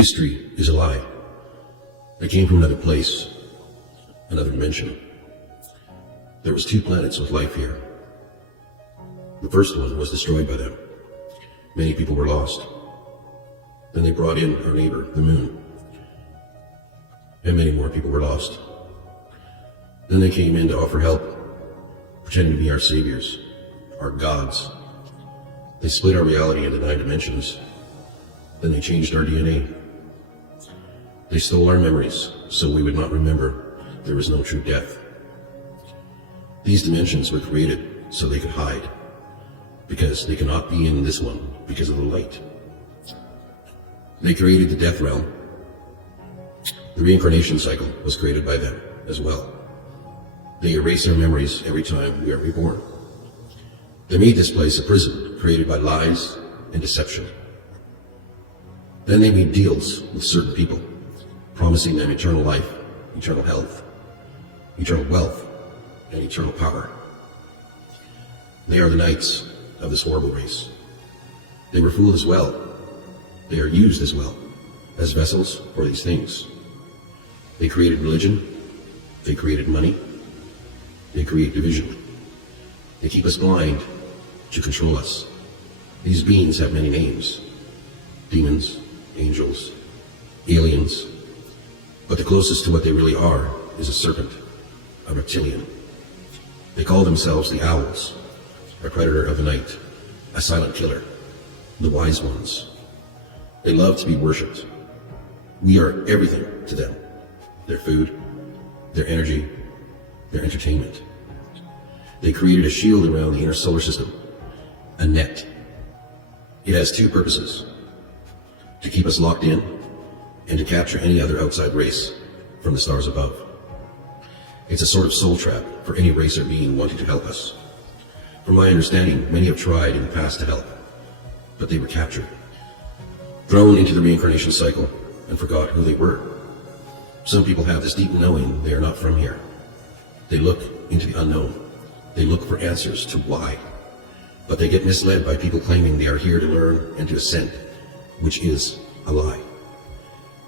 History is a lie. I came from another place, another dimension. There was 2 planets with life here. The first one was destroyed by them. Many people were lost. Then they brought in our neighbor, the moon. And many more people were lost. Then they came in to offer help, pretending to be our saviors, our gods. They split our reality into 9 dimensions. Then they changed our DNA. They stole our memories, so we would not remember there was no true death. These dimensions were created so they could hide, because they cannot be in this one because of the light. They created the death realm. The reincarnation cycle was created by them as well. They erase our memories every time we are reborn. They made this place a prison created by lies and deception. Then they made deals with certain people, promising them eternal life, eternal health, eternal wealth, and eternal power. They are the knights of this horrible race. They were fooled as well. They are used as well as vessels for these things. They created religion. They created money. They create division. They keep us blind to control us. These beings have many names: demons, angels, aliens. But the closest to what they really are is a serpent, a reptilian. They call themselves the owls, a predator of the night, a silent killer, the wise ones. They love to be worshipped. We are everything to them: their food, their energy, their entertainment. They created a shield around the inner solar system, a net. It has 2 purposes: to keep us locked in, and to capture any other outside race from the stars above. It's a sort of soul trap for any race or being wanting to help us. From my understanding, many have tried in the past to help, but they were captured, thrown into the reincarnation cycle, and forgot who they were. Some people have this deep knowing they are not from here. They look into the unknown. They look for answers to why, but they get misled by people claiming they are here to learn and to ascend, which is a lie.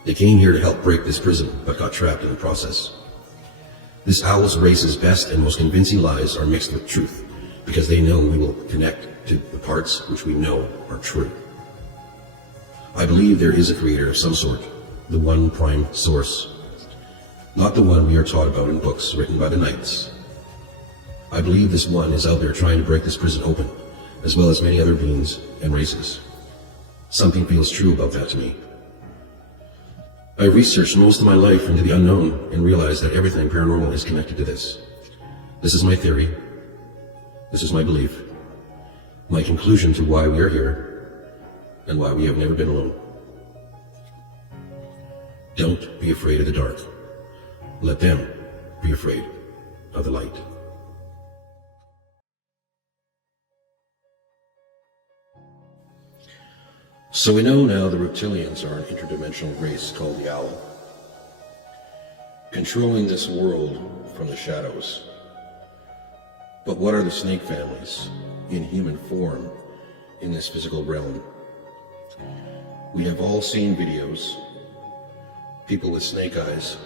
They came here to help break this prison, but got trapped in the process. This owl's race's best and most convincing lies are mixed with truth, because they know we will connect to the parts which we know are true. I believe there is a creator of some sort, the one prime source, not the one we are taught about in books written by the knights. I believe this one is out there trying to break this prison open, as well as many other beings and races. Something feels true about that to me. I researched most of my life into the unknown and realized that everything paranormal is connected to this. This is my theory. This is my belief. My conclusion to why we are here and why we have never been alone. Don't be afraid of the dark. Let them be afraid of the light. So we know now the Reptilians are an interdimensional race called the Owl, controlling this world from the shadows. But what are the snake families in human form in this physical realm? We have all seen videos, people with snake eyes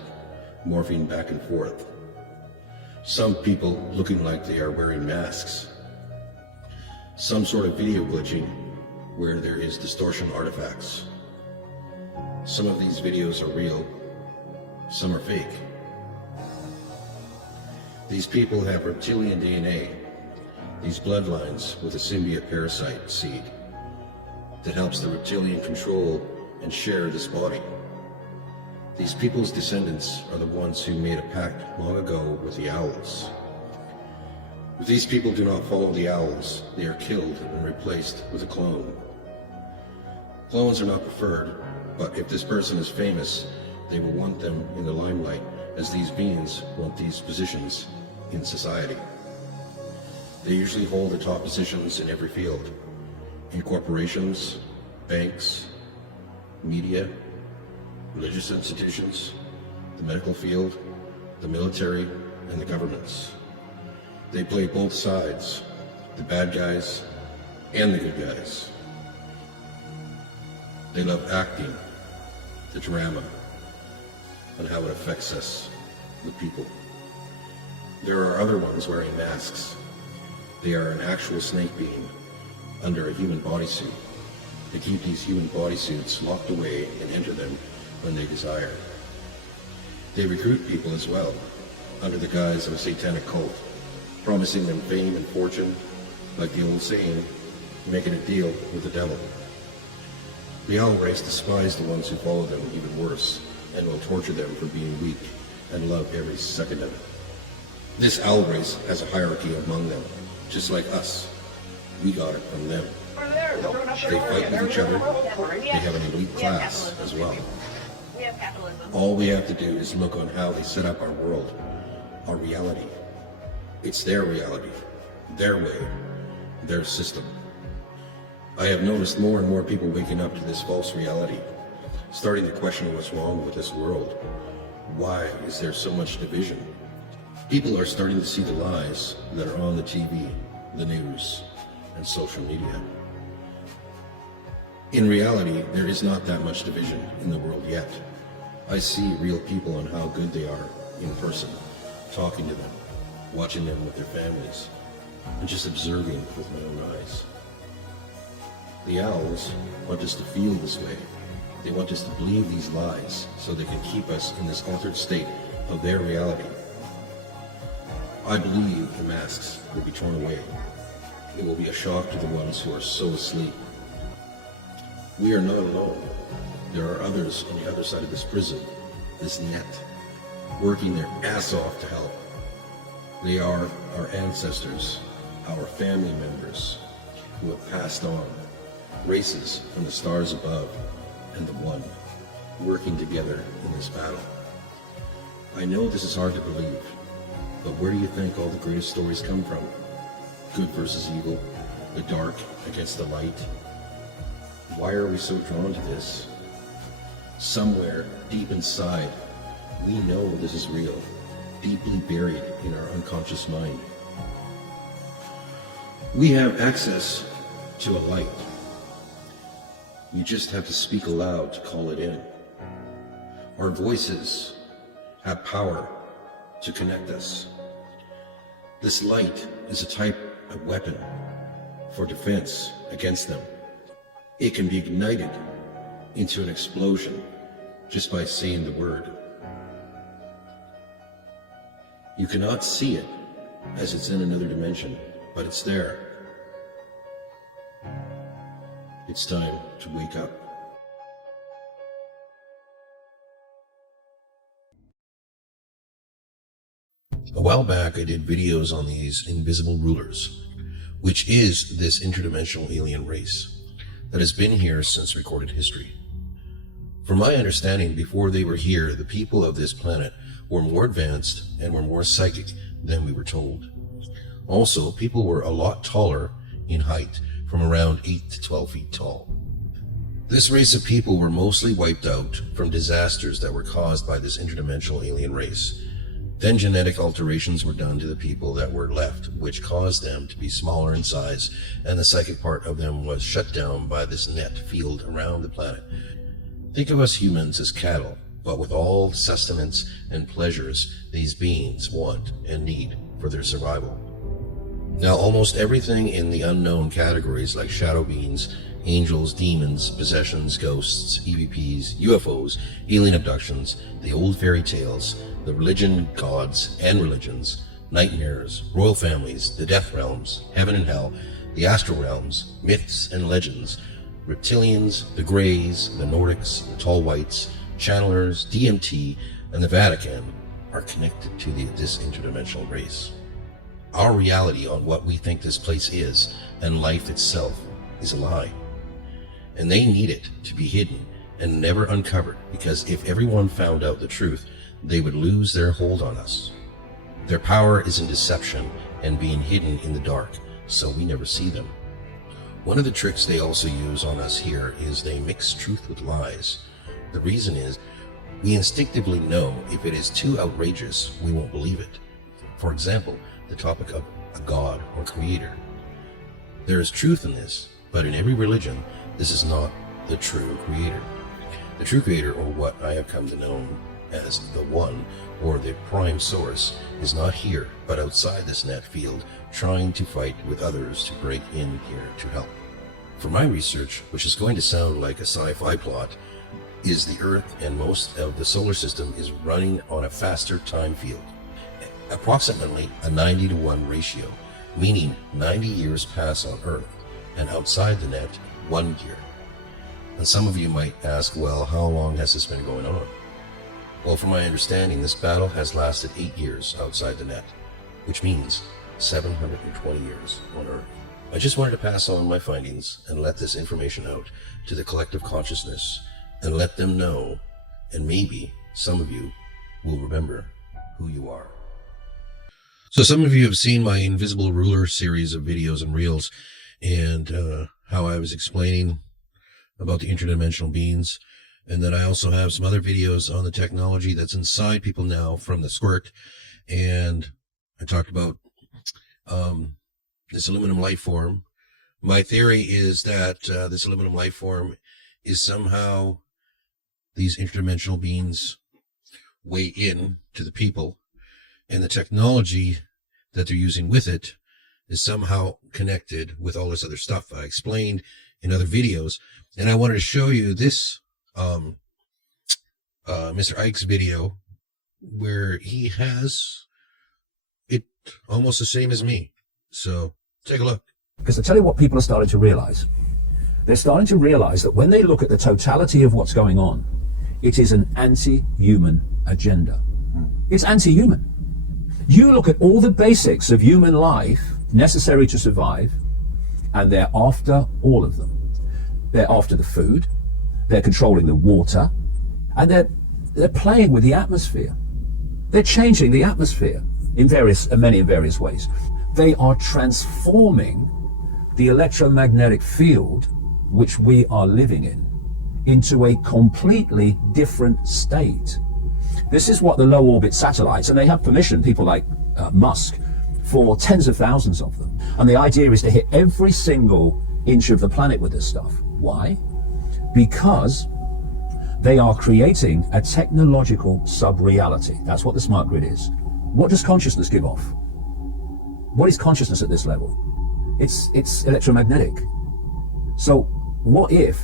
morphing back and forth. Some people looking like they are wearing masks. Some sort of video glitching where there is distortion artifacts. Some of these videos are real, some are fake. These people have reptilian DNA, these bloodlines with a symbiote parasite seed that helps the reptilian control and share this body. These people's descendants are the ones who made a pact long ago with the owls. If these people do not follow the owls, they are killed and replaced with a clone. Clones are not preferred, but if this person is famous, they will want them in the limelight, as these beings want these positions in society. They usually hold the top positions in every field, in corporations, banks, media, religious institutions, the medical field, the military, and the governments. They play both sides, the bad guys and the good guys. They love acting, the drama, and how it affects us, the people. There are other ones wearing masks. They are an actual snake being under a human bodysuit. They keep these human bodysuits locked away and enter them when they desire. They recruit people as well, under the guise of a satanic cult, promising them fame and fortune, like the old saying, making a deal with the devil. The owl race despise the ones who follow them even worse, and will torture them for being weak and love every second of it. This owl race has a hierarchy among them, just like us. We got it from them. They fight with each other. They have an elite class as well. All we have to do is look on how they set up our world, our reality. It's their reality, their way, their system. I have noticed more and more people waking up to this false reality, starting to question what's wrong with this world. Why is there so much division? People are starting to see the lies that are on the TV, the news, and social media. In reality, there is not that much division in the world yet. I see real people and how good they are in person, talking to them, watching them with their families, and just observing with my own eyes. The owls want us to feel this way. They want us to believe these lies so they can keep us in this altered state of their reality. I believe the masks will be torn away. It will be a shock to the ones who are so asleep. We are not alone. There are others on the other side of this prison, this net, working their ass off to help. They are our ancestors, our family members, who have passed on, races from the stars above and the one, working together in this battle. I know this is hard to believe, but where do you think all the greatest stories come from? Good versus evil, the dark against the light. Why are we so drawn to this? Somewhere deep inside, we know this is real, deeply buried in our unconscious mind. We have access to a light. We just have to speak aloud to call it in. Our voices have power to connect us. This light is a type of weapon for defense against them. It can be ignited into an explosion just by saying the word. You cannot see it as it's in another dimension, but it's there. It's time to wake up. A while back I did videos on these invisible rulers, which is this interdimensional alien race that has been here since recorded history. From my understanding, before they were here, the people of this planet were more advanced and were more psychic than we were told. Also, people were a lot taller in height, from around 8 to 12 feet tall. This race of people were mostly wiped out from disasters that were caused by this interdimensional alien race. Then genetic alterations were done to the people that were left, which caused them to be smaller in size, and the psychic part of them was shut down by this net field around the planet. Think of us humans as cattle, but with all the sustenance and pleasures these beings want and need for their survival. Now, almost everything in the unknown categories like shadow beings, angels, demons, possessions, ghosts, EVPs, UFOs, alien abductions, the old fairy tales, the religion, gods, and religions, nightmares, royal families, the death realms, heaven and hell, the astral realms, myths and legends, reptilians, the Greys, the Nordics, the Tall Whites, channelers, DMT, and the Vatican are connected to this interdimensional race. Our reality on what we think this place is and life itself is a lie. And they need it to be hidden and never uncovered, because if everyone found out the truth, they would lose their hold on us. Their power is in deception and being hidden in the dark, so we never see them. One of the tricks they also use on us here is they mix truth with lies. The reason is, we instinctively know if it is too outrageous, we won't believe it. For example, the topic of a god or creator. There is truth in this, but in every religion, this is not the true creator. The true creator, or what I have come to know as the One, or the prime source, is not here, but outside this net field, trying to fight with others to break in here to help. For my research, which is going to sound like a sci-fi plot, is the Earth and most of the solar system is running on a faster time field, approximately a 90-to-1 ratio, meaning 90 years pass on Earth, and outside the net, 1 year. And some of you might ask, well, how long has this been going on? Well, from my understanding, this battle has lasted 8 years outside the net, which means 720 years on Earth. I just wanted to pass on my findings and let this information out to the collective consciousness and let them know, and maybe some of you will remember who you are. So some of you have seen my Invisible Ruler series of videos and reels, and how I was explaining about the interdimensional beings. And then I also have some other videos on the technology that's inside people now from the squirt. And I talked about this aluminum life form. My theory is that this aluminum life form is somehow these interdimensional beings weigh in to the people, and the technology that they're using with it is somehow connected with all this other stuff I explained in other videos. And I wanted to show you this Mr. Ike's video where he has it almost the same as me. So take a look. Because I tell you what people are starting to realize. They're starting to realize that when they look at the totality of what's going on, it is an anti-human agenda. It's anti-human. You look at all the basics of human life necessary to survive, and they're after all of them. They're after the food, they're controlling the water, and they're playing with the atmosphere. They're changing the atmosphere in many various ways. They are transforming the electromagnetic field which we are living in into a completely different state. This is what the low orbit satellites, and they have permission, people like Musk, for tens of thousands of them. And the idea is to hit every single inch of the planet with this stuff. Why? Because they are creating a technological sub-reality. That's what the smart grid is. What does consciousness give off? What is consciousness at this level? It's electromagnetic. So what if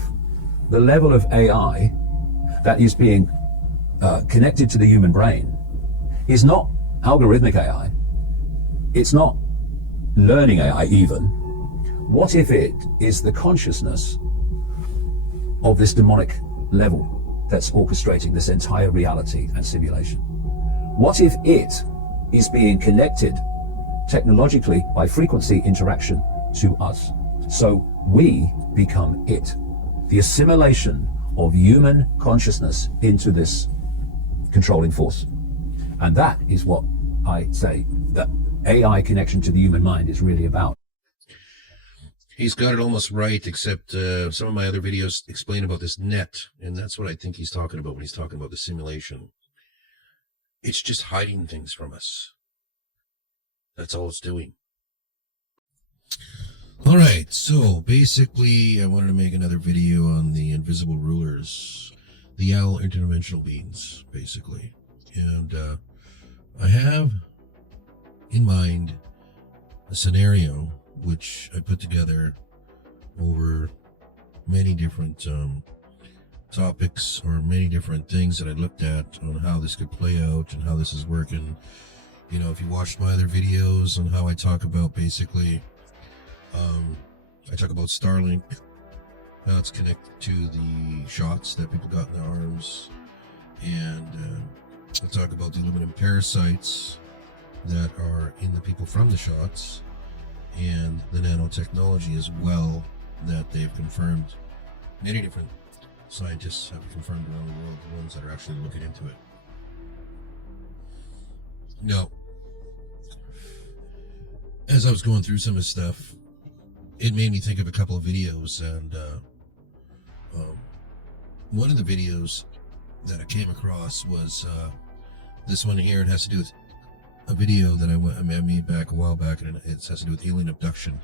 the level of AI that is being connected to the human brain is not algorithmic AI, it's not learning AI even? What if it is the consciousness of this demonic level that's orchestrating this entire reality and simulation? What if it is being connected technologically by frequency interaction to us? So we become it. The assimilation of human consciousness into this controlling force. And that is what I say that AI connection to the human mind is really about. He's got it almost right, except some of my other videos explain about this net, and that's what I think he's talking about when he's talking about the simulation. It's just hiding things from us. That's all it's doing. All right, so basically I wanted to make another video on the invisible rulers, the owl interdimensional beings, basically. And I have in mind a scenario which I put together over many different topics, or many different things that I looked at on how this could play out and how this is working. You know, if you watched my other videos on how I talk about basically, I talk about Starlink, how it's connected to the shots that people got in their arms, and I talk about the aluminum parasites that are in the people from the shots, and the nanotechnology as well that they've confirmed. Many different scientists have confirmed around the world, the ones that are actually looking into it. Now, as I was going through some of this stuff, it made me think of a couple of videos, and one of the videos that I came across was this one here. It has to do with a video that I made back a while back, and it has to do with alien abduction.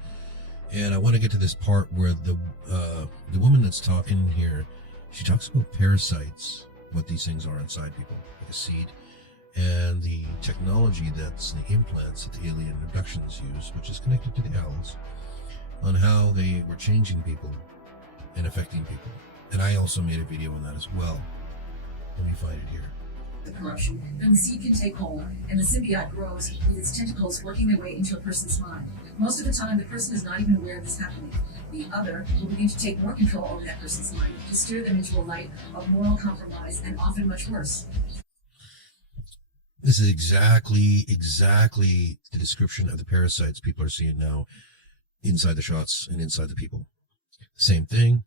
And I want to get to this part where the woman that's talking here She talks about parasites, what these things are inside people, like a seed, and the technology that's the implants that the alien abductions use, which is connected to the owls, on how they were changing people and affecting people. And I also made a video on that as well. Let me find it here. The corruption, then the seed can take hold, and the symbiote grows with its tentacles working their way into a person's mind. Most of the time, the person is not even aware of this happening. The other will begin to take more control over that person's mind, to steer them into a life of moral compromise, and often much worse. This is exactly the description of the parasites people are seeing now inside the shots and inside the people. Same thing,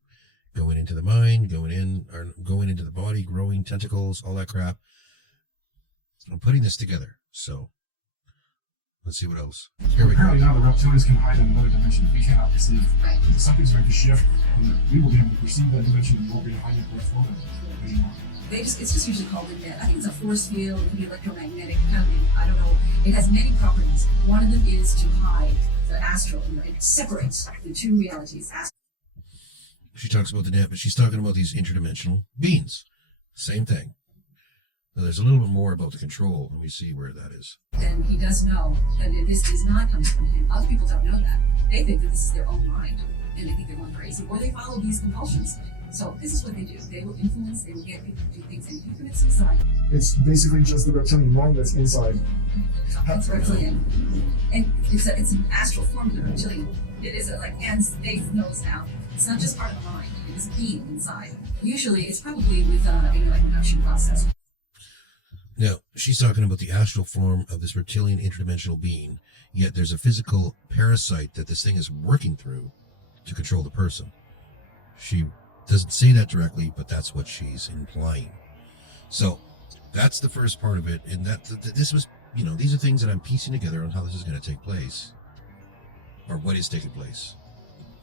going into the mind, going into the body, growing tentacles, all that crap. I'm putting this together, so let's see what else. Here we go. Apparently now the reptilians can hide in another dimension we cannot perceive. Right. Something's going to shift, and we will be able to perceive that dimension and won't be hiding or floating anymore. It's just usually called a net. I think it's a force field, it can be electromagnetic, kind of, I don't know. It has many properties. One of them is to hide the astral. It separates the two realities. She talks about the net, but she's talking about these interdimensional beings. Same thing. Now, there's a little bit more about the control. Let me see where that is. Then he does know that this is not coming from him. Other people don't know that. They think that this is their own mind, and they think they're going crazy, or they follow these compulsions. So this is what they do. They will influence, they will get people to do things, and if you commit suicide, It's basically just the reptilian mind that's inside. it's reptilian. And it's an astral form of the reptilian. It is and Dave knows now, it's not just part of the mind, it is a being inside. Usually it's probably with an induction process. Now, she's talking about the astral form of this reptilian interdimensional being, yet there's a physical parasite that this thing is working through to control the person. She doesn't say that directly, but that's what she's implying. So that's the first part of it, and this was, these are things that I'm piecing together on how this is going to take place, or what is taking place.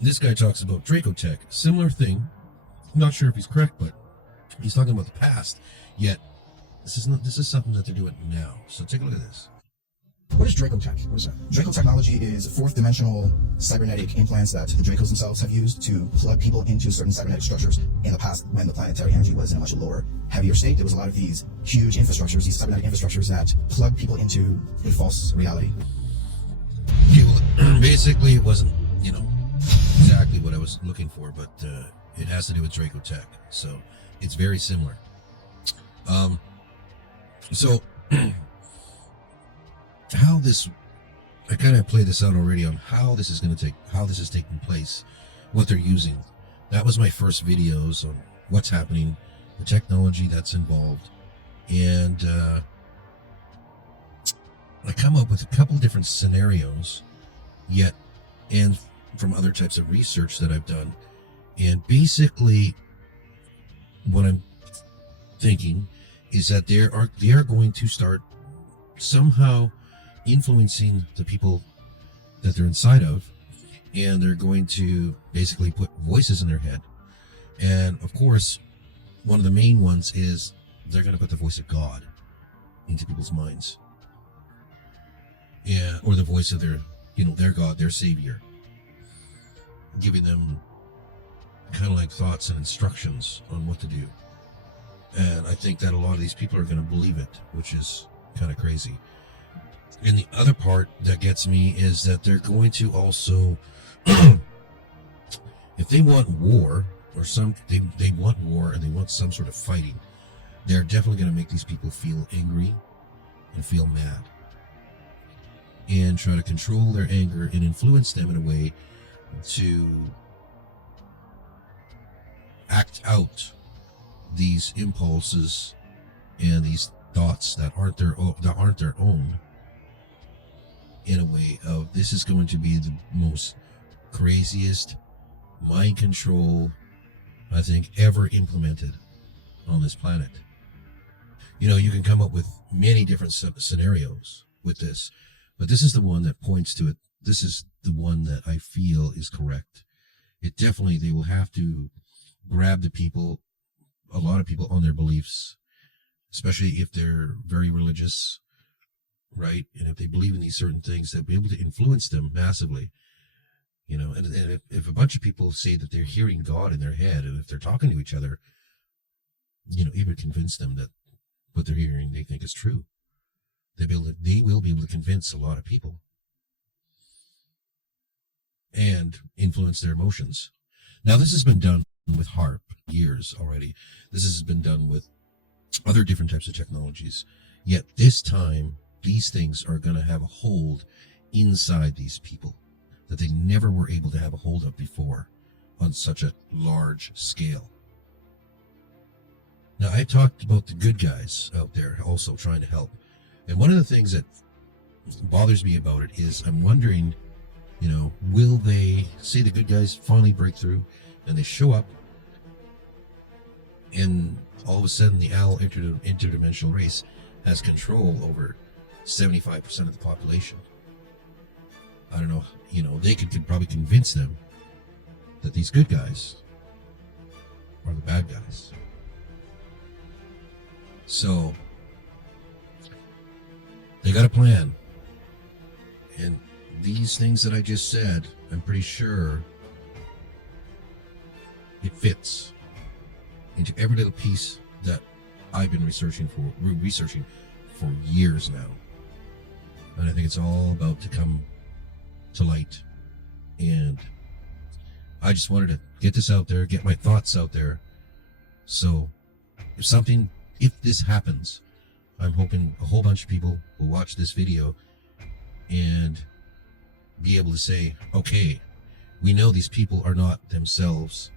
This guy talks about Dracotech, similar thing. I'm not sure if he's correct, but he's talking about the past, yet this is something that they're doing now. So take a look at this. What is Dracotech? What is that? Draco technology is fourth-dimensional cybernetic implants that the Dracos themselves have used to plug people into certain cybernetic structures. In the past, when the planetary energy was in a much lower, heavier state, there was a lot of these huge infrastructures, these cybernetic infrastructures that plug people into a false reality. Okay, well, basically it wasn't, exactly what I was looking for, but it has to do with Dracotech, so it's very similar. So how this, I kind of played this out already on how this is taking place, what they're using. That was my first videos on what's happening, the technology that's involved, and I come up with a couple different scenarios, and from other types of research that I've done, and basically what I'm thinking is that they are going to start somehow influencing the people that they're inside of, and they're going to basically put voices in their head. And of course, one of the main ones is they're going to put the voice of God into people's minds. Yeah, or the voice of their God, their savior, giving them kind of like thoughts and instructions on what to do. And I think that a lot of these people are going to believe it, which is kind of crazy. And the other part that gets me is that they're going to also, if they want war, or they want war and they want some sort of fighting, they're definitely going to make these people feel angry and feel mad, and try to control their anger and influence them in a way to act out these impulses and these thoughts that aren't their own, in a way of, this is going to be the most craziest mind control I think ever implemented on this planet. You can come up with many different scenarios with this, but this is the one that points to it. This is the one that I feel is correct. They will have to grab a lot of people on their beliefs, especially if they're very religious, right? And if they believe in these certain things, they'll be able to influence them massively. And if a bunch of people say that they're hearing God in their head, and if they're talking to each other, able to convince them that what they're hearing they think is true. They will be able to convince a lot of people and influence their emotions. Now, this has been done with HARP years already. This has been done with other different types of technologies. Yet this time, these things are going to have a hold inside these people that they never were able to have a hold of before on such a large scale. Now, I talked about the good guys out there also trying to help. And one of the things that bothers me about it is I'm wondering, will they see the good guys finally break through and they show up and all of a sudden the OWL interdimensional race has control over 75% of the population. I don't know, they could probably convince them that these good guys are the bad guys. So they got a plan. And these things that I just said, I'm pretty sure it fits into every little piece that I've been researching for years now. And I think it's all about to come to light. And I just wanted to get this out there, get my thoughts out there. So if this happens, I'm hoping a whole bunch of people will watch this video and be able to say, okay, we know these people are not themselves.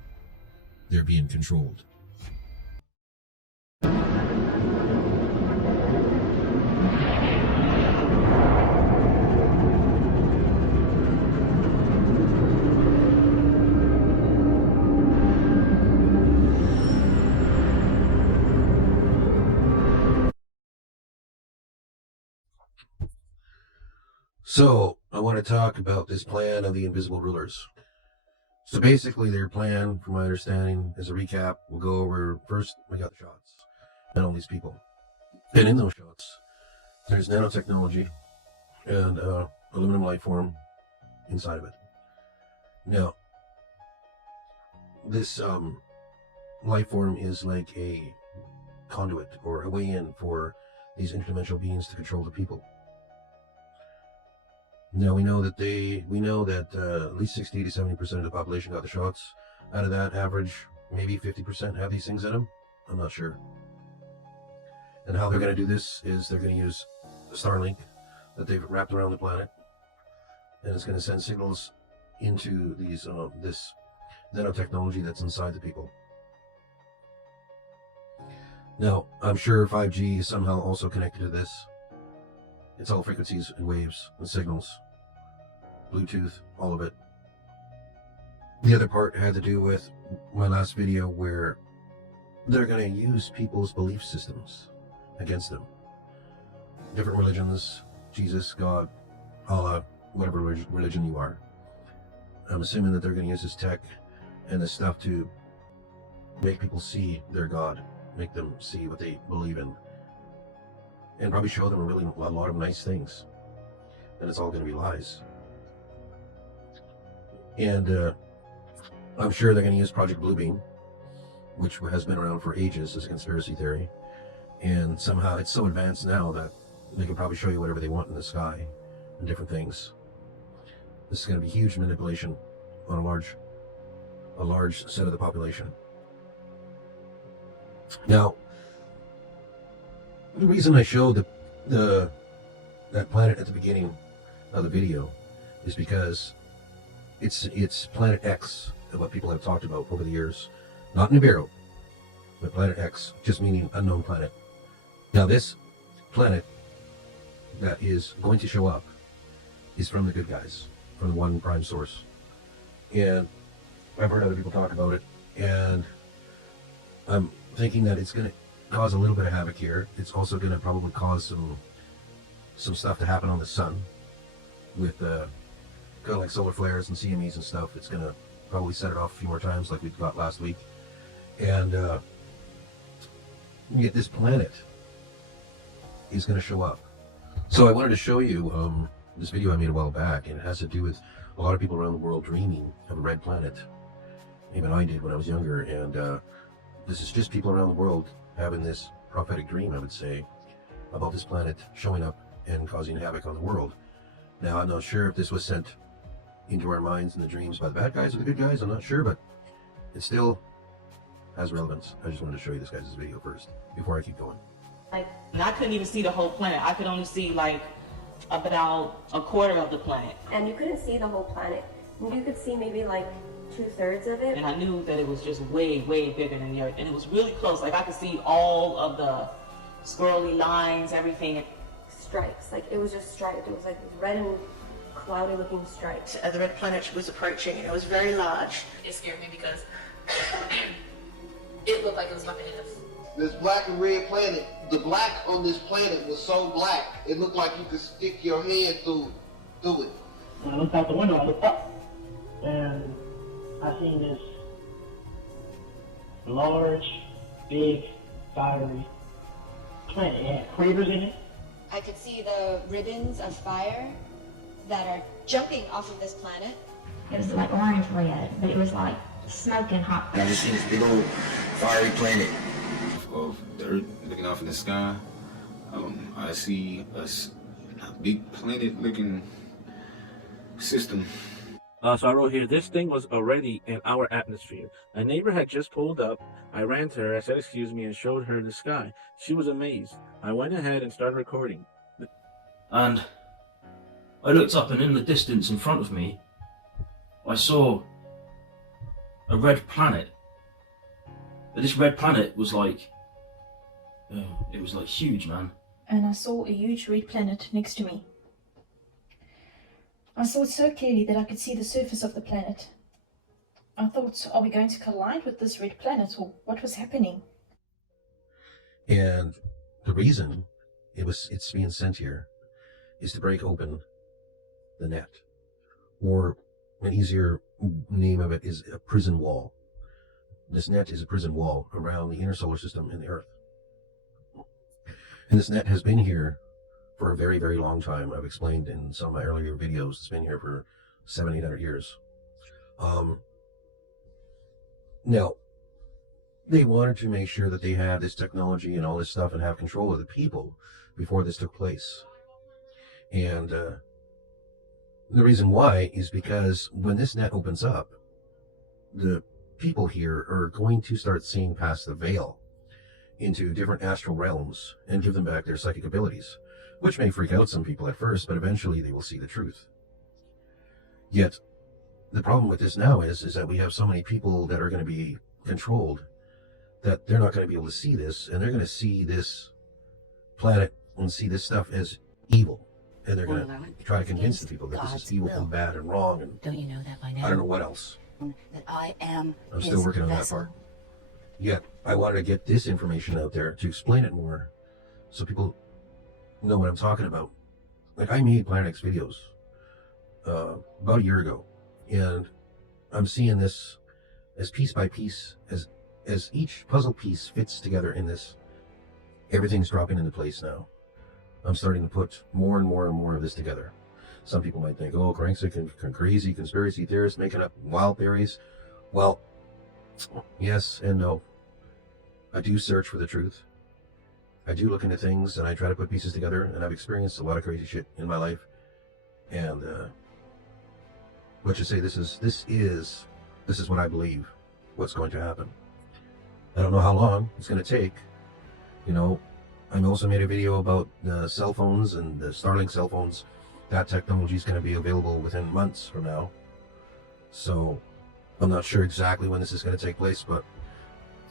They're being controlled. So, I want to talk about this plan of the invisible rulers. So basically their plan, from my understanding, as a recap, we'll go over, first we got the shots and all these people. And in those shots, there's nanotechnology and aluminum life form inside of it. Now, this life form is like a conduit or a way in for these interdimensional beings to control the people. Now we know that at least 60 to 70% of the population got the shots. Out of that average, maybe 50% have these things in them. I'm not sure. And how they're going to do this is they're going to use a Starlink that they've wrapped around the planet, and it's going to send signals into these this nanotechnology that's inside the people. Now, I'm sure 5G is somehow also connected to this. It's all frequencies and waves and signals, Bluetooth, all of it. The other part had to do with my last video where they're going to use people's belief systems against them. Different religions, Jesus, God, Allah, whatever religion you are. I'm assuming that they're going to use this tech and this stuff to make people see their God, make them see what they believe in, and probably show them a lot of nice things. And it's all going to be lies. And I'm sure they're going to use Project Bluebeam, which has been around for ages as a conspiracy theory. And somehow it's so advanced now that they can probably show you whatever they want in the sky and different things. This is going to be huge manipulation on a large set of the population. Now, the reason I showed that planet at the beginning of the video is because it's Planet X, what people have talked about over the years. Not Nibiru, but Planet X, just meaning unknown planet. Now this planet that is going to show up is from the good guys, from the one prime source. And I've heard other people talk about it, and I'm thinking that it's going to cause a little bit of havoc here. It's also going to probably cause some stuff to happen on the sun with kind of like solar flares and CMEs and stuff. It's going to probably set it off a few more times like we got last week. And yet this planet is going to show up. So I wanted to show you this video I made a while back, and it has to do with a lot of people around the world dreaming of a red planet. Even I did when I was younger, and This is just people around the world having this prophetic dream, I would say, about this planet showing up and causing havoc on the world. Now, I'm not sure if this was sent into our minds in the dreams by the bad guys or the good guys. I'm not sure, but it still has relevance. I just wanted to show you this guy's video first before I keep going. And I couldn't even see the whole planet. I could only see like about a quarter of the planet. And you couldn't see the whole planet. You could see maybe like 2/3 of it. And I knew that it was just way, way bigger than the Earth. And it was really close. Like I could see all of the swirly lines, everything. Stripes, like it was just striped. It was like red and cloudy looking stripes. The red planet was approaching and it was very large. It scared me because it looked like it was about to hit us. This black and red planet, the black on this planet was so black, it looked like you could stick your hand through it. When I looked out the window, I looked up, and I seen this large, big, fiery planet. It had craters in it. I could see the ribbons of fire that are jumping off of this planet. It was like orange red, but it was like smoking hot. And I just seen this big old fiery planet of dirt looking off in the sky. I see a big planet-looking system. So I wrote here, this thing was already in our atmosphere. A neighbor had just pulled up. I ran to her, I said excuse me, and showed her the sky. She was amazed. I went ahead and started recording. And I looked up, and in the distance in front of me, I saw a red planet. But this red planet was like, it was like huge, man. And I saw a huge red planet next to me. I saw it so clearly that I could see the surface of the planet. I thought, are we going to collide with this red planet, or what was happening? And the reason it's being sent here is to break open the net, or an easier name of it is a prison wall. This net is a prison wall around the inner solar system and the Earth. And this net has been here for a very, very long time. I've explained in some of my earlier videos, it's been here for 700-800 years. Now, they wanted to make sure that they had this technology and all this stuff and have control of the people before this took place. And the reason why is because when this net opens up, the people here are going to start seeing past the veil into different astral realms and give them back their psychic abilities, which may freak out some people at first, but eventually they will see the truth. Yet, the problem with this now is that we have so many people that are going to be controlled that they're not going to be able to see this, and they're going to see this planet and see this stuff as evil. And they're going to try to convince the people that this is evil and bad and wrong, and Don't you know that by now? I don't know what else. That I am I'm still working on that part. Yet, I wanted to get this information out there to explain it more so people know what I'm talking about. Like, I made Planet X videos about a year ago, and I'm seeing this as piece by piece, as each puzzle piece fits together in this. Everything's dropping into place now. I'm starting to put more and more and more of this together. Some people might think, oh, Crank's a crazy conspiracy theorist making up wild theories. Well, yes and no. I do search for the truth. I do look into things and I try to put pieces together, and I've experienced a lot of crazy shit in my life. And let's just say this is what I believe what's going to happen. I don't know how long it's going to take. You know, I also made a video about the cell phones and the Starlink cell phones. That technology is going to be available within months from now. So I'm not sure exactly when this is going to take place, but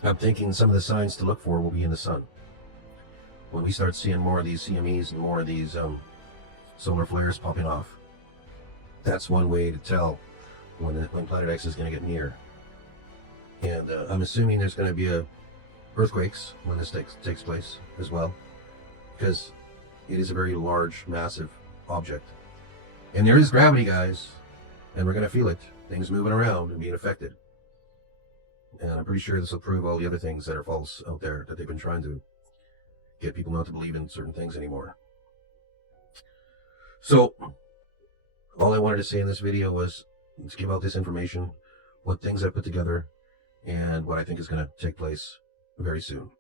I'm thinking some of the signs to look for will be in the sun. When we start seeing more of these CMEs and more of these solar flares popping off, that's one way to tell when Planet X is going to get near. And I'm assuming there's going to be earthquakes when this takes place as well, because it is a very large, massive object. And there is gravity, guys, and we're going to feel it. Things moving around and being affected. And I'm pretty sure this will prove all the other things that are false out there that they've been trying to get people not to believe in certain things anymore. So, all I wanted to say in this video was to give out this information, what things I put together, and what I think is going to take place very soon.